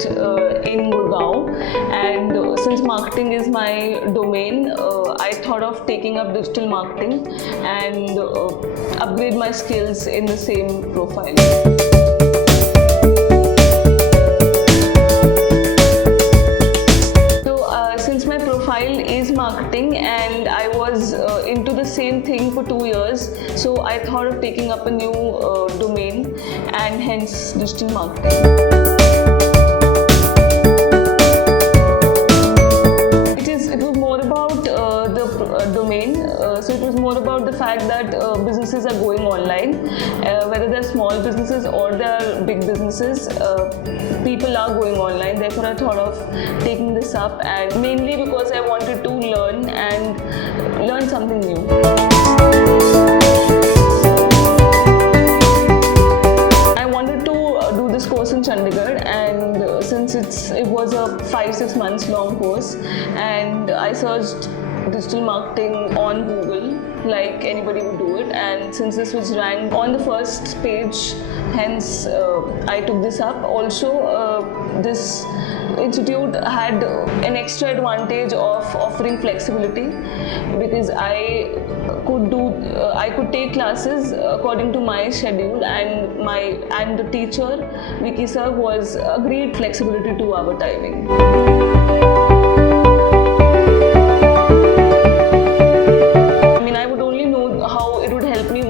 based in Gurgaon, and since marketing is my domain, I thought of taking up digital marketing and upgrade my skills in the same profile. Since my profile is marketing and I was into the same thing for 2 years, so I thought of taking up a new domain, and hence digital marketing. It was more about the domain, so it was more about the fact that businesses are going online, whether they're small businesses or they're big businesses, people are going online. Therefore I thought of taking this up, and mainly because I wanted to learn something new. I wanted to do this course in Chandigarh, and since it was a 5-6 months long course, and I searched digital marketing on Google like anybody would do it, and since this was ranked on the first page, hence I took this up. Also, this institute had an extra advantage of offering flexibility, because I could take classes according to my schedule, and the teacher Vicky sir was agreed flexibility to our timing.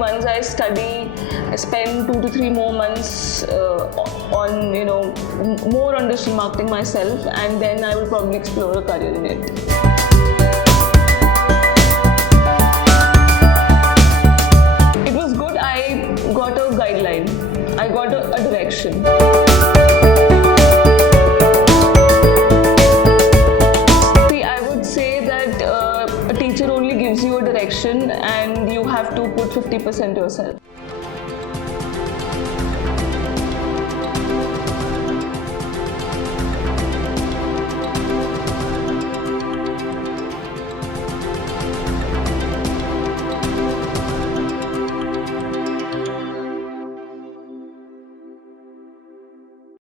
Once I spend 2 to 3 more months on more on digital marketing myself, and then I will probably explore a career in it. It was good. I got a guideline. I got a direction. See, I would say that a teacher only gives you a direction, and you have to put 50% yourself.